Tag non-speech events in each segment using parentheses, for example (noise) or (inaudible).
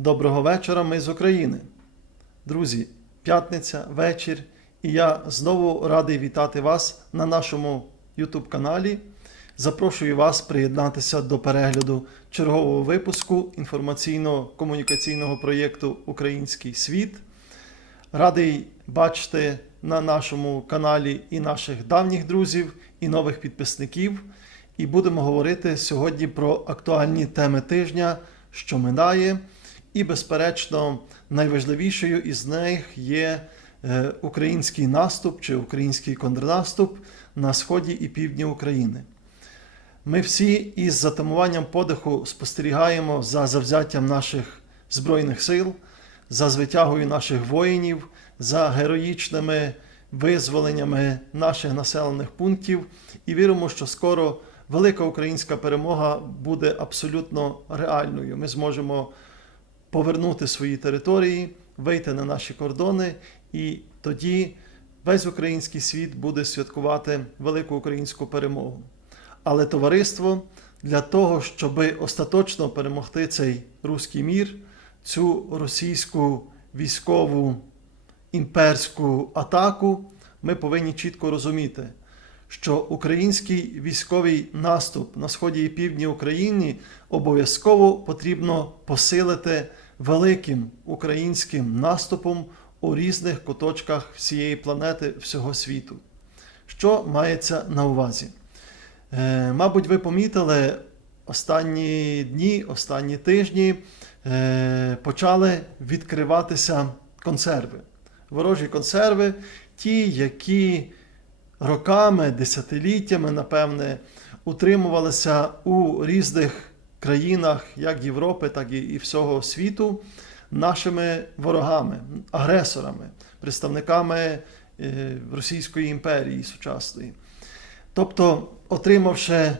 Доброго вечора, ми з України. Друзі, п'ятниця, вечір, і я знову радий вітати вас на нашому YouTube каналі. Запрошую вас приєднатися до перегляду чергового випуску інформаційно-комунікаційного проєкту Український світ. Радий бачити на нашому каналі і наших давніх друзів, і нових підписників. І будемо говорити сьогодні про актуальні теми тижня, що минає. І, безперечно, найважливішою із них є е, український наступ чи український контрнаступ на сході і півдні України. Ми всі із затамуванням подиху спостерігаємо за завзяттям наших Збройних сил, за звитягою наших воїнів, за героїчними визволеннями наших населених пунктів і віримо, що скоро велика українська перемога буде абсолютно реальною. Ми зможемо повернути свої території, вийти на наші кордони, і тоді весь український світ буде святкувати велику українську перемогу. Але товариство для того, щоб остаточно перемогти цей руський мір, цю російську військову імперську атаку, ми повинні чітко розуміти, що український військовий наступ на сході і півдні України обов'язково потрібно посилити великим українським наступом у різних куточках всієї планети, всього світу. Що мається на увазі? Е, мабуть, ви помітили, останні дні, останні тижні е, почали відкриватися консерви. Ворожі консерви, ті, які роками, десятиліттями, напевне, утримувалися у різних країнах, як Європи, так і, всього світу, нашими ворогами, агресорами, представниками е, Російської імперії сучасної. Тобто, отримавши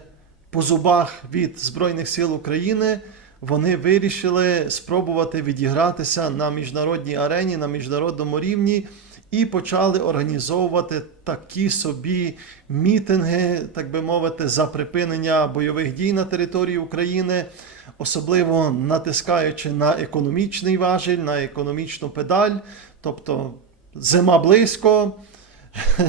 по зубах від Збройних сил України, вони вирішили спробувати відігратися на міжнародній арені, на міжнародному рівні і почали організовувати такі собі мітинги, так би мовити, за припинення бойових дій на території України, особливо натискаючи на економічний важіль, на економічну педаль, тобто зима близько. (laughs)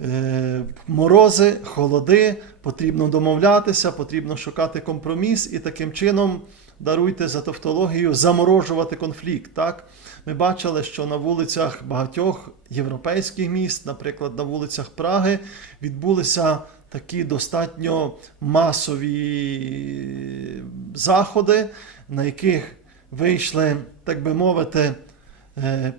Е, Морози, холоди, потрібно домовлятися, потрібно шукати компроміс і таким чином, даруйте за тавтологію, заморожувати конфлікт. Так? Ми бачили, що на вулицях багатьох європейських міст, наприклад, на вулицях Праги, відбулися такі достатньо масові заходи, на яких вийшли, так би мовити, е,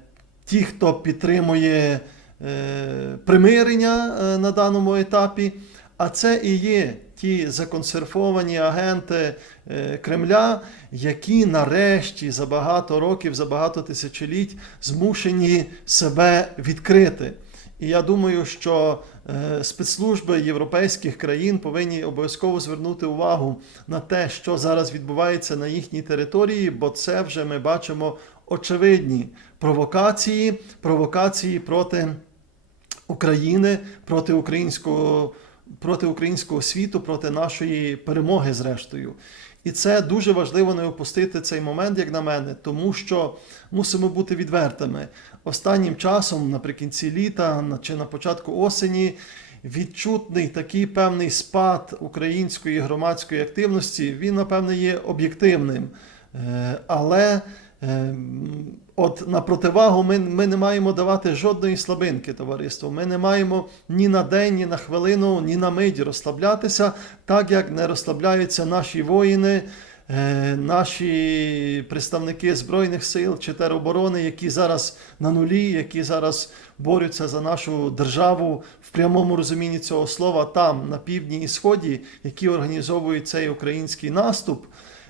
ті, хто підтримує е, примирення е, на даному етапі. А це і є ті законсервовані агенти е, Кремля, які нарешті за багато років, за багато тисячоліть змушені себе відкрити. І я думаю, що е, спецслужби європейських країн повинні обов'язково звернути увагу на те, що зараз відбувається на їхній території, бо це вже ми бачимо очевидні провокації, провокації проти України, проти українського. Проти українського світу, проти нашої перемоги, зрештою. І це дуже важливо не опустити цей момент, як на мене, тому що мусимо бути відвертими. Останнім часом, наприкінці літа чи на початку осені, відчутний такий певний спад української громадської активності, він, напевне, є об'єктивним. Е, Але От на противагу ми, ми не маємо давати жодної слабинки товариству. Ми не маємо ні на день, ні на хвилину, ні на мить розслаблятися, так як не розслабляються наші воїни, е, наші представники Збройних сил чи тероборони, які зараз на нулі, які зараз борються за нашу державу в прямому розумінні цього слова, там, на півдні і сході, які організовують цей український наступ.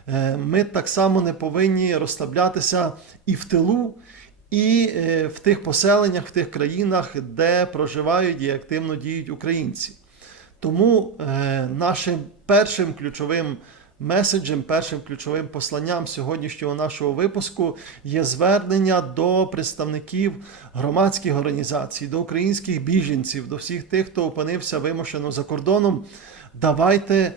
Е, Ми так само не повинні розслаблятися і в тилу, і е, в тих поселеннях, в тих країнах, де проживають і активно діють українці. Тому е, нашим першим ключовим меседжем, першим ключовим посланням сьогоднішнього нашого випуску є звернення до представників громадських організацій, до українських біженців, до всіх тих, хто опинився вимушено за кордоном. Давайте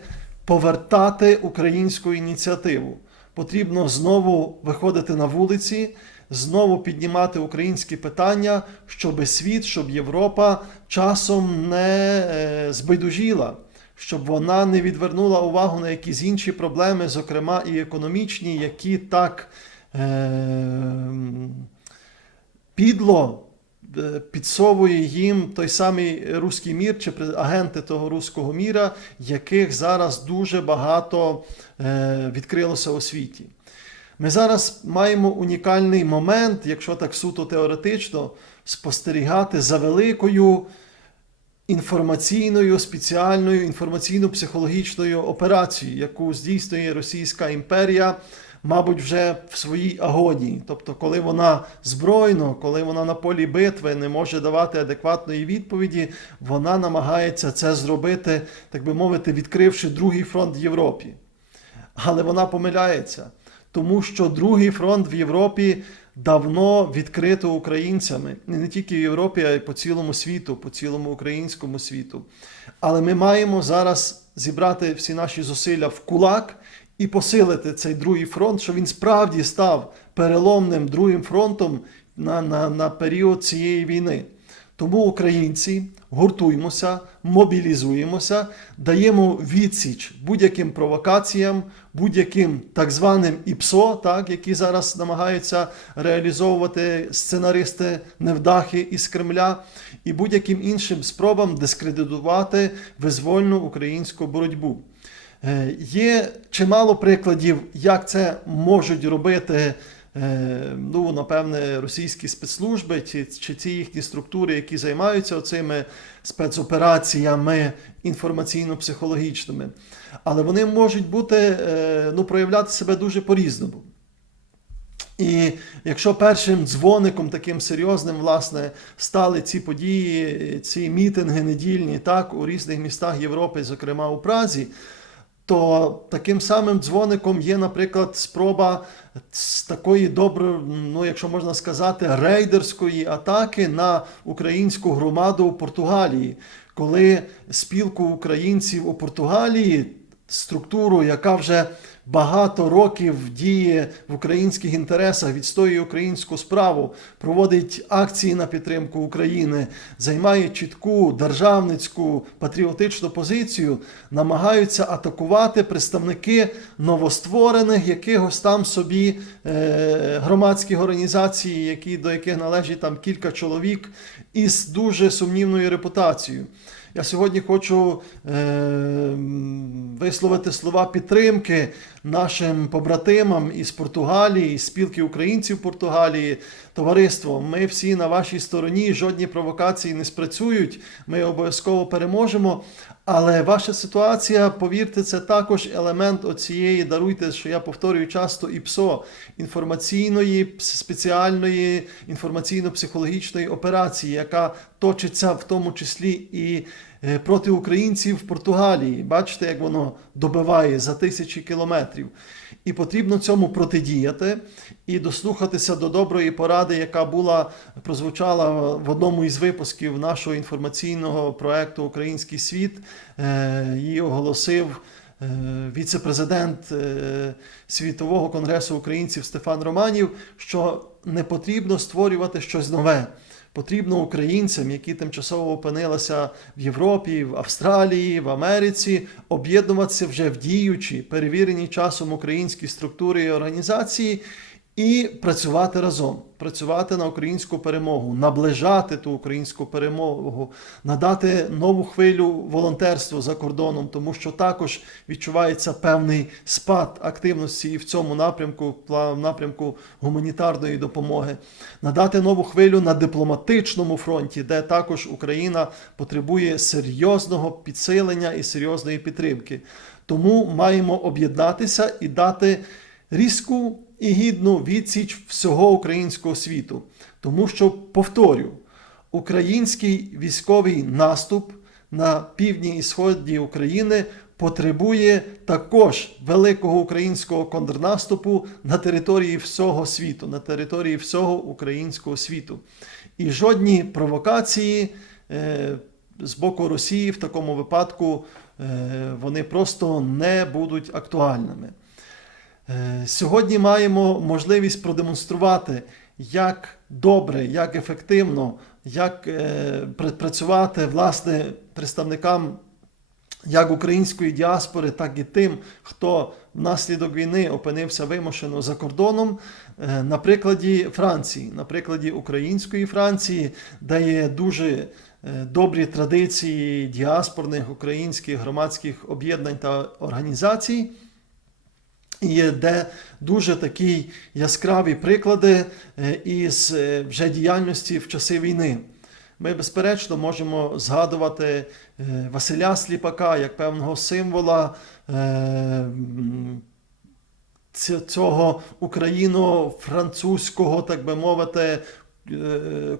повертати українську ініціативу. Потрібно знову виходити на вулиці, знову піднімати українські питання, щоб світ, щоб Європа часом не е, збайдужіла, щоб вона не відвернула увагу на якісь інші проблеми, зокрема і економічні, які так е, підло підсовує їм той самий руський мір чи агенти того руського міра, яких зараз дуже багато е, відкрилося у світі. Ми зараз маємо унікальний момент, якщо так суто теоретично, спостерігати за великою інформаційною, спеціальною інформаційно-психологічною операцією, яку здійснює Російська імперія, мабуть, вже в своїй агонії. Тобто, коли вона збройно, коли вона на полі битви не може давати адекватної відповіді, вона намагається це зробити, так би мовити, відкривши другий фронт в Європі. Але вона помиляється, тому що другий фронт в Європі давно відкрито українцями, не тільки в Європі, а й по цілому світу, по цілому українському світу. Але ми маємо зараз зібрати всі наші зусилля в кулак і посилити цей другий фронт, щоб він справді став переломним другим фронтом на, на, на період цієї війни. Тому українці гуртуємося, мобілізуємося, даємо відсіч будь-яким провокаціям, будь-яким так званим ІПСО, так, які зараз намагаються реалізовувати сценаристи невдахи із Кремля, і будь-яким іншим спробам дискредитувати визвольну українську боротьбу. Е, Є чимало прикладів, як це можуть робити. е, Ну, напевне, російські спецслужби чи, чи ці їхні структури, які займаються цими спецопераціями інформаційно-психологічними. Але вони можуть бути, е, ну, проявляти себе дуже по-різному. І якщо першим дзвоником таким серйозним, власне, стали ці події, ці мітинги недільні, так, у різних містах Європи, зокрема у Празі, то таким самим дзвоником є, наприклад, спроба з такої доброї, ну якщо можна сказати, рейдерської атаки на українську громаду у Португалії, коли спілку українців у Португалії, структуру, яка вже багато років діє в українських інтересах, відстоює українську справу, проводить акції на підтримку України, займає чітку державницьку патріотичну позицію, намагаються атакувати представники новостворених якихось там собі е, громадських організацій, які, до яких належить там кілька чоловік із дуже сумнівною репутацією. Я сьогодні хочу е, висловити слова підтримки нашим побратимам із Португалії, із спілки українців Португалії. Товариство, ми всі на вашій стороні, жодні провокації не спрацюють. Ми обов'язково переможемо. Але ваша ситуація, повірте, це також елемент оцієї, даруйте, що я повторюю часто, ІПСО інформаційної спеціальної інформаційно-психологічної операції, яка точиться в тому числі і проти українців в Португалії. Бачите, як воно добиває за тисячі кілометрів. І потрібно цьому протидіяти і дослухатися до доброї поради, яка була прозвучала в одному із випусків нашого інформаційного проекту Український світ. Е, Її оголосив е, віце-президент е, Світового конгресу українців Стефан Романів, що не потрібно створювати щось нове. Потрібно українцям, які тимчасово опинилися в Європі, в Австралії, в Америці, об'єднуватися вже в діючі, перевірені часом українські структури і організації і працювати разом, працювати на українську перемогу, наближати ту українську перемогу, надати нову хвилю волонтерству за кордоном, тому що також відчувається певний спад активності і в цьому напрямку, в напрямку гуманітарної допомоги, надати нову хвилю на дипломатичному фронті, де також Україна потребує серйозного підсилення і серйозної підтримки. Тому маємо об'єднатися і дати різку і гідну відсіч всього українського світу. Тому що, повторю, український військовий наступ на півдні і сході України потребує також великого українського контрнаступу на території всього світу, на території всього українського світу. І жодні провокації е, з боку Росії в такому випадку е, вони просто не будуть актуальними. Е, Сьогодні маємо можливість продемонструвати, як добре, як ефективно, як е, працювати власне представникам як української діаспори, так і тим, хто внаслідок війни опинився вимушено за кордоном. е, На прикладі Франції, на прикладі української Франції, де є дуже добрі традиції діаспорних українських громадських об'єднань та організацій. І де дуже такі яскраві приклади е, із е, вже діяльності в часи війни. Ми, безперечно, можемо згадувати е, Василя Сліпака як певного символа цього україно-французького, так би мовити,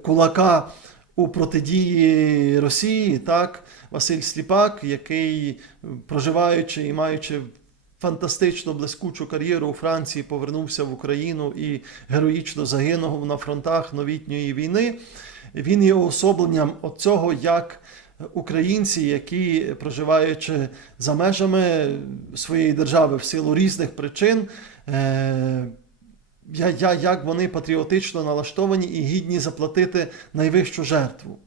кулака у протидії Росії. Так? Василь Сліпак, який, проживаючи і маючи фантастично блискучу кар'єру у Франції, повернувся в Україну і героїчно загинув на фронтах новітньої війни. Він є уособленням цього, як українці, які проживаючи за межами своєї держави в силу різних причин, е, я, я, як вони патріотично налаштовані і гідні заплатити найвищу жертву.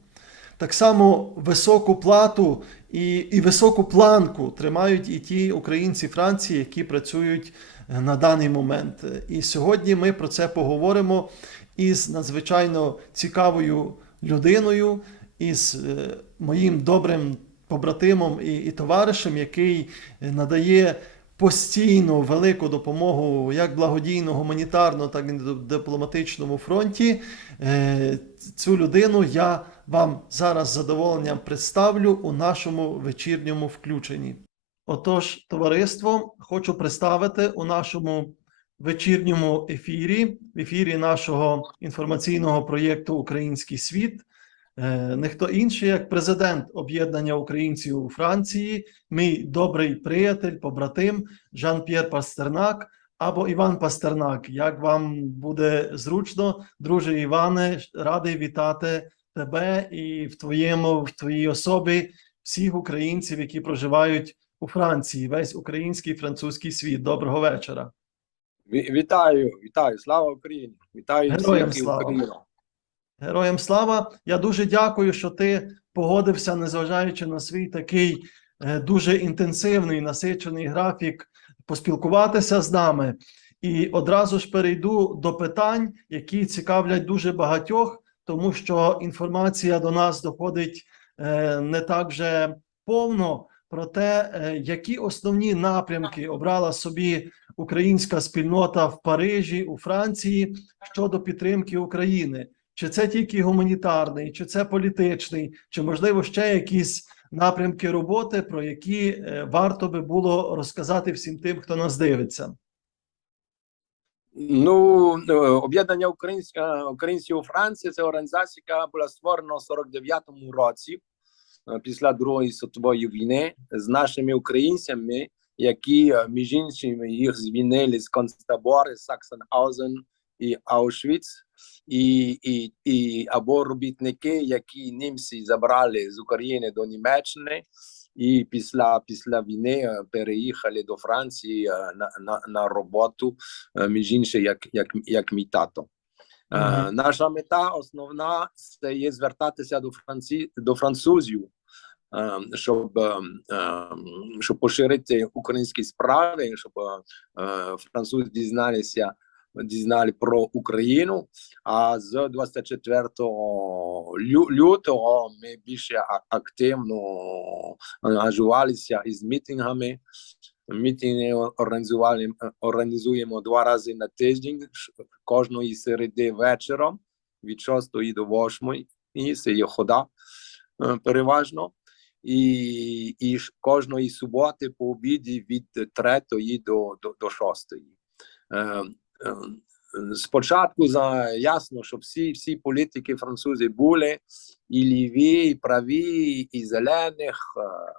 Так само високу плату і, і високу планку тримають і ті українці Франції, які працюють е, на даний момент. І сьогодні ми про це поговоримо із надзвичайно цікавою людиною, із е, моїм добрим побратимом і, і товаришем, який е, надає постійно велику допомогу як благодійно, гуманітарно, так і дипломатичному фронті. Цю людину я вам зараз задоволенням представлю у нашому вечірньому включенні. Отож, товариство, хочу представити у нашому вечірньому ефірі, в ефірі нашого інформаційного проєкту Український світ. е, Не хто інший, як президент об'єднання українців у Франції, мій добрий приятель, побратим Жан-П'єр Пастернак або Іван Пастернак. Як вам буде зручно, друже Іване, радий вітати тебе і в твоєму, в твоїй особі всіх українців, які проживають у Франції, весь український французький світ. Доброго вечора. Вітаю, вітаю, слава Україні! Вітаю Героям всіх слава. Україну. Героям слава! Я дуже дякую, що ти погодився, незважаючи на свій такий е, дуже інтенсивний насичений графік, поспілкуватися з нами. І одразу ж перейду до питань, які цікавлять дуже багатьох, тому що інформація до нас доходить е, не так вже повно про те, е, які основні напрямки обрала собі українська спільнота в Парижі, у Франції щодо підтримки України. Чи це тільки гуманітарний, чи це політичний, чи можливо ще якісь напрямки роботи, про які е, варто би було розказати всім тим, хто нас дивиться. Ну, е, об'єднання українців у Франції це організація, яка була створена у 49-му році е, після Другої світової війни з нашими українцями, які е, між іншим їх звільнили з концтабори Саксенхаузен і Аушвіц, і, і, і або робітники, які німці забрали з України до Німеччини. І після після війни е, переїхали до Франції е, на, на, на роботу, е, між іншим, як, як, як мій тато. Е, Мгм. Наша мета основна це є звертатися до Франці... до французів, щоб, щоб поширити українські справи, щоб французи дізналися дізнали про Україну. А з 24 лютого ми більше активно ангажувалися із мітингами. Мітинги організували організуємо два рази на тиждень, кожної середи вечором від 6 до 8, і це є хода е, переважно. І, і кожної суботи по обіді від 3 до, до, до 6. Е, Спочатку за ясно, що всі всі політики французи були і ліві, і праві, і зелених, е,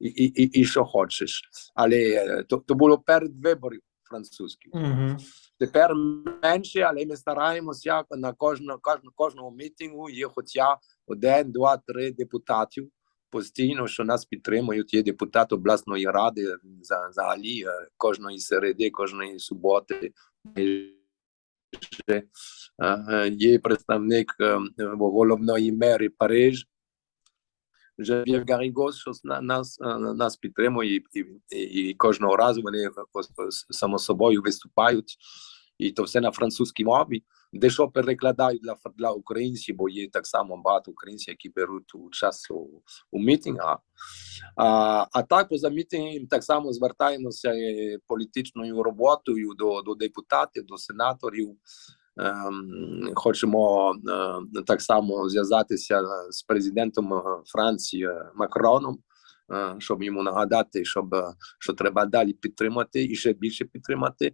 і, і, і, і що хочеш. Але е, то, то було перед виборів французьких. Угу. Тепер менше, але ми стараємося на кожному кожному, кожному мітингу є хоча один, два, три депутатів постійно, що нас підтримують. Є депутат обласної ради за взагалі кожної середи, кожної суботи. Е, е, Є представник е, головної мери Париж. Жев'єв Гарігос, що на- нас, е, нас підтримує, і, і, і кожного разу вони само собою виступають. І то все на французькій мові, де що перекладають для, для українців, бо є так само багато українців, які беруть участь у, у мітингах. А, а так, поза мітингом, так само звертаємося е, політичною роботою до, до депутатів, до сенаторів. Ем, хочемо е, так само зв'язатися з президентом Франції Макроном, щоб йому нагадати, щоб е, що треба далі підтримати і ще більше підтримати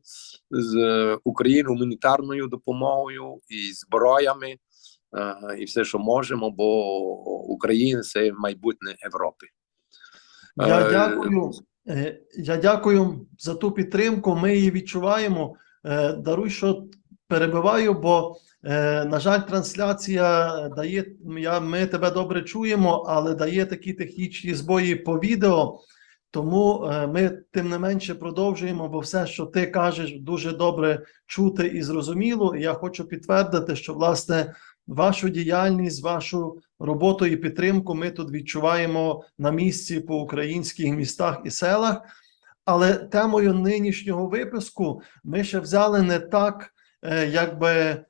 з е, Україною гуманітарною допомогою і зброями, е, і все, що можемо, бо Україна це майбутнє Європи. Я Е, дякую. Е, Я дякую за ту підтримку. Ми її відчуваємо. Е, Даруй, що перебиваю, бо, е, на жаль, трансляція дає. Я, ми тебе добре чуємо, але дає такі технічні збої по відео. Тому е, ми тим не менше продовжуємо, бо все, що ти кажеш, дуже добре чути і зрозуміло. Я хочу підтвердити, що власне вашу діяльність, вашу роботу і підтримку ми тут відчуваємо на місці по українських містах і селах. Але темою нинішнього випуску ми ще взяли не так, е, якби е,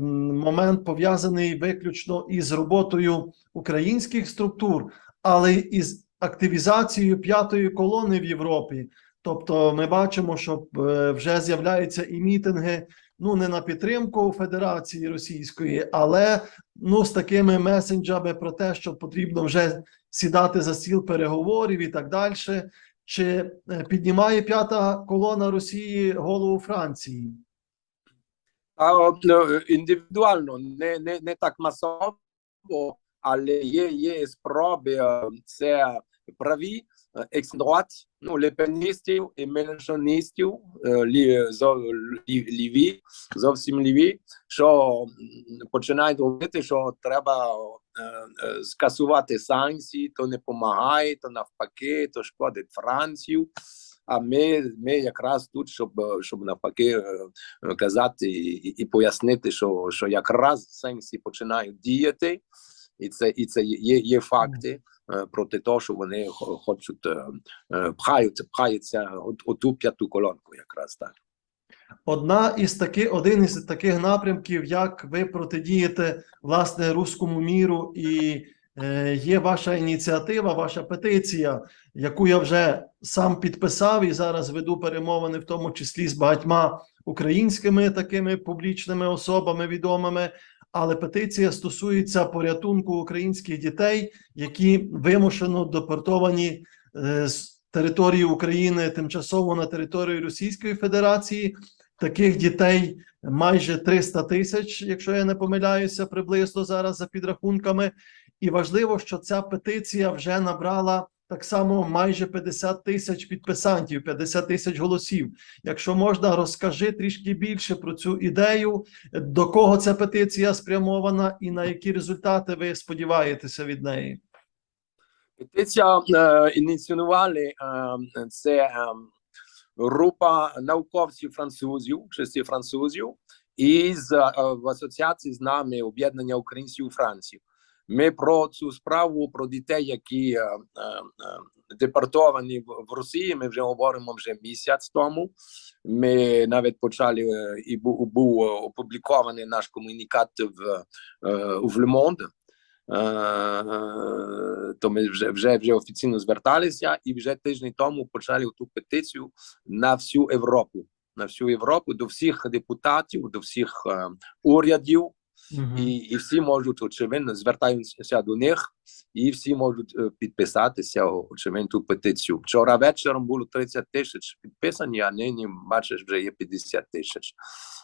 момент пов'язаний виключно із роботою українських структур, але із активізацією п'ятої колони в Європі. Тобто, ми бачимо, що е, вже з'являються і мітинги. Ну, не на підтримку Федерації Російської, але ну з такими месенджами про те, що потрібно вже сідати за стіл переговорів і так далі. Чи е, піднімає п'ята колона Росії голову Франції? А от, е, індивідуально, не, не, так масово, але є, є спроби е, це праві е, екстремат, ну, лепеністів і меншоністів, лі, зо, лі, ліві, зовсім ліві, що починають говорити, що треба скасувати санкції, то не допомагає, то навпаки, то шкодить Францію. А ми, ми якраз тут, щоб, е, щоб навпаки е, казати і, і пояснити, що, що якраз санкції починають діяти, і це, і це є, є факти е, проти того, що вони хочуть е, е, пхаються, пхаються от, оту п'яту колонку, якраз так. Одна із таки, один із таких напрямків, як ви протидієте власне руському міру, і е, є ваша ініціатива, ваша петиція, яку я вже сам підписав і зараз веду перемовини, в тому числі з багатьма українськими такими публічними особами відомими. Але петиція стосується порятунку українських дітей, які вимушено депортовані е, з території України тимчасово на територію Російської Федерації. Таких дітей майже 300 тисяч, якщо я не помиляюся, приблизно зараз за підрахунками. І важливо, що ця петиція вже набрала так само майже 50 тисяч підписантів, 50 тисяч голосів. Якщо можна, розкажи трішки більше про цю ідею, до кого ця петиція спрямована, і на які результати ви сподіваєтеся від неї. Петиція е, ініціювали е, це е, група науковців французів, шести французів, і з, е, в асоціації з нами об'єднання українців у Франції. Ми про цю справу про дітей, які е, е, е, депортовані в, Росії. Ми вже говоримо вже місяць тому. Ми навіть почали е, і був, був опублікований наш комунікат в, е, в Monde. Е, то ми вже вже вже офіційно зверталися, і вже тиждень тому почали ту петицію на всю Європу. На всю Європу до всіх депутатів, до всіх е, урядів, і, і всі можуть очевидно звертаються до них, і всі можуть е, підписатися очевидно ту петицію. Вчора вечором було 30 тисяч підписані, а нині бачиш вже є 50 тисяч.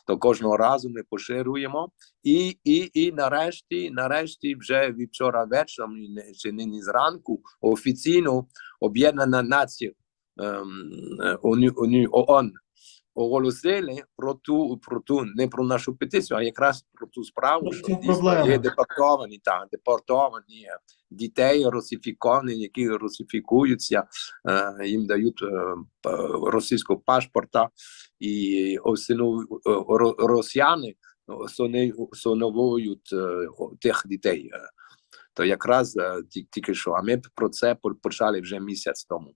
То кожного разу ми поширюємо. І, і, і нарешті, нарешті, вже від вчора вечором чи нині зранку офіційно об'єднана нація ем, е, ООН оголосили про ту, про ту, не про нашу петицію, а якраз про ту справу, Про що дійсно є депортовані, та, депортовані дітей русифікованих, які русифікуються, е, їм дають е, російського паспорта, і осину росіяни усиновують е, тих дітей. Е, То якраз е, ті- тільки що, а ми про це почали вже місяць тому.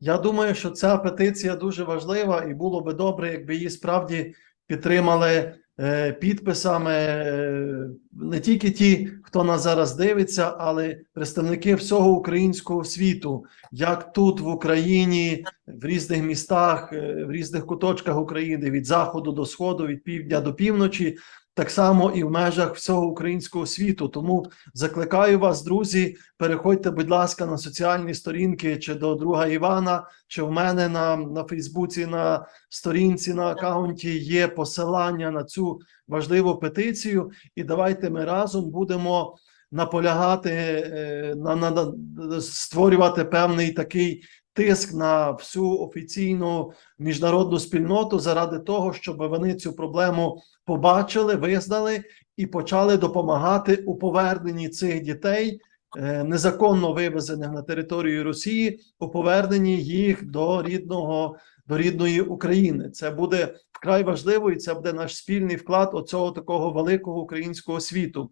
Я думаю, що ця петиція дуже важлива, і було би добре, якби її справді підтримали е, підписами е, не тільки ті, хто нас зараз дивиться, але представники всього українського світу, як тут в Україні, в різних містах, е, в різних куточках України, від заходу до сходу, від півдня до півночі. Так само і в межах всього українського світу. Тому закликаю вас, друзі, переходьте, будь ласка, на соціальні сторінки чи до друга Івана, чи в мене на, на Фейсбуці, на сторінці, на аккаунті є посилання на цю важливу петицію. І давайте ми разом будемо наполягати е, на, на, на створювати певний такий тиск на всю офіційну міжнародну спільноту заради того, щоб вони цю проблему побачили, визнали і почали допомагати у поверненні цих дітей е, незаконно вивезених на територію Росії, у поверненні їх до рідного до рідної України. Це буде вкрай важливо, і це буде наш спільний вклад оцього такого великого українського світу.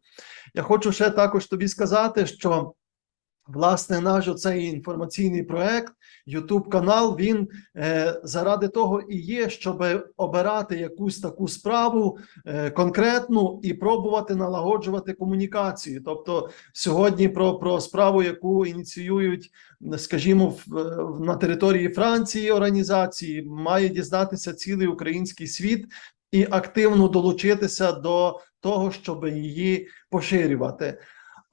Я хочу ще також тобі сказати, що власне наш оцей інформаційний проект, Ютуб канал, він е, заради того і є, щоб обирати якусь таку справу е, конкретну і пробувати налагоджувати комунікацію. Тобто, сьогодні про, про справу, яку ініціюють, скажімо, в- на території Франції організації, має дізнатися цілий український світ і активно долучитися до того, щоб її поширювати.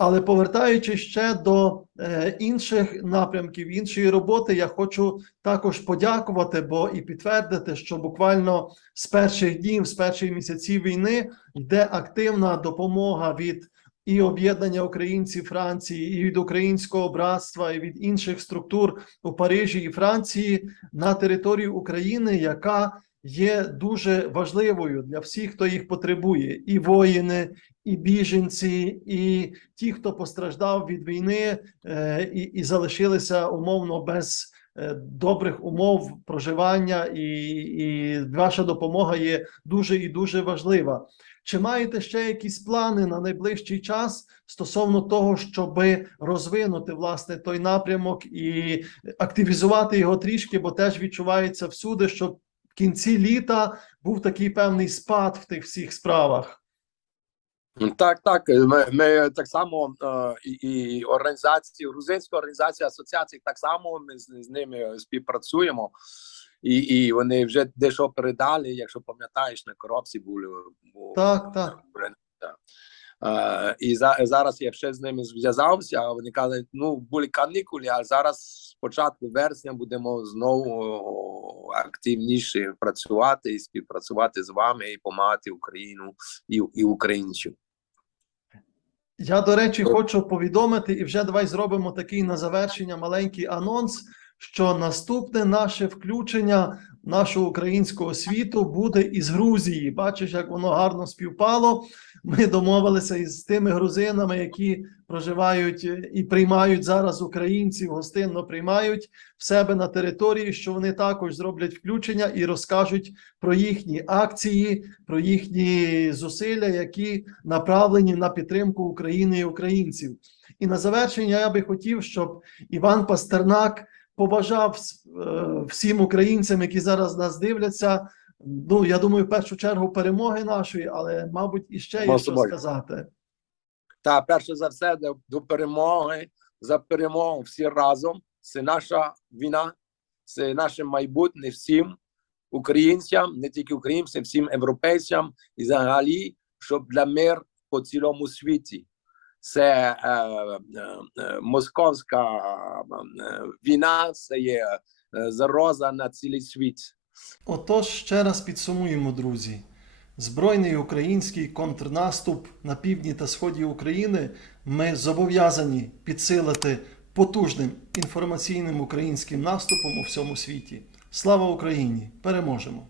Але повертаючись ще до е, інших напрямків, іншої роботи, я хочу також подякувати, бо і підтвердити, що буквально з перших днів, з перших місяців війни йде активна допомога від і об'єднання українців Франції, і від українського братства, і від інших структур у Парижі і Франції на територію України, яка є дуже важливою для всіх, хто їх потребує, і воїни, і біженці, і ті, хто постраждав від війни е, і, і залишилися умовно без е, добрих умов проживання, і, і ваша допомога є дуже і дуже важлива. Чи маєте ще якісь плани на найближчий час стосовно того, щоб розвинути власне той напрямок і активізувати його трішки, бо теж відчувається всюди, що в кінці літа був такий певний спад в тих всіх справах. Так, так. Ми, ми так само е, і, і організації, грузинська організація асоціацій, так само ми з, з ними співпрацюємо. І, і вони вже дещо передали, якщо пам'ятаєш, на коробці були. бу- Так, так. так. Е, і за, зараз я ще з ними зв'язався. а Вони казали, ну були канікули, а зараз початку вересня будемо знову активніше працювати і співпрацювати з вами і допомагати Україну і, і українцям. Я, до речі, хочу повідомити, і вже давай зробимо такий на завершення маленький анонс, що наступне наше включення нашого українського світу буде із Грузії. Бачиш, як воно гарно співпало. Ми домовилися із тими грузинами, які проживають е, і приймають зараз українців, гостинно приймають в себе на території, що вони також зроблять включення і розкажуть про їхні акції, про їхні зусилля, які направлені на підтримку України і українців. І на завершення я би хотів, щоб Іван Пастернак побажав е, всім українцям, які зараз нас дивляться. Ну, я думаю, в першу чергу перемоги нашої, але, мабуть, іще є що сказати. Та перше за все до, перемоги за перемогу всі разом. Це наша війна, це наше майбутнє всім українцям, не тільки українцям, всім європейцям і взагалі, щоб для мир по цілому світі. Це е, е, е, московська е, війна, це є е, загроза на цілий світ. Отож, ще раз підсумуємо, друзі. Збройний український контрнаступ на півдні та сході України ми зобов'язані підсилити потужним інформаційним українським наступом у всьому світі. Слава Україні! Переможемо!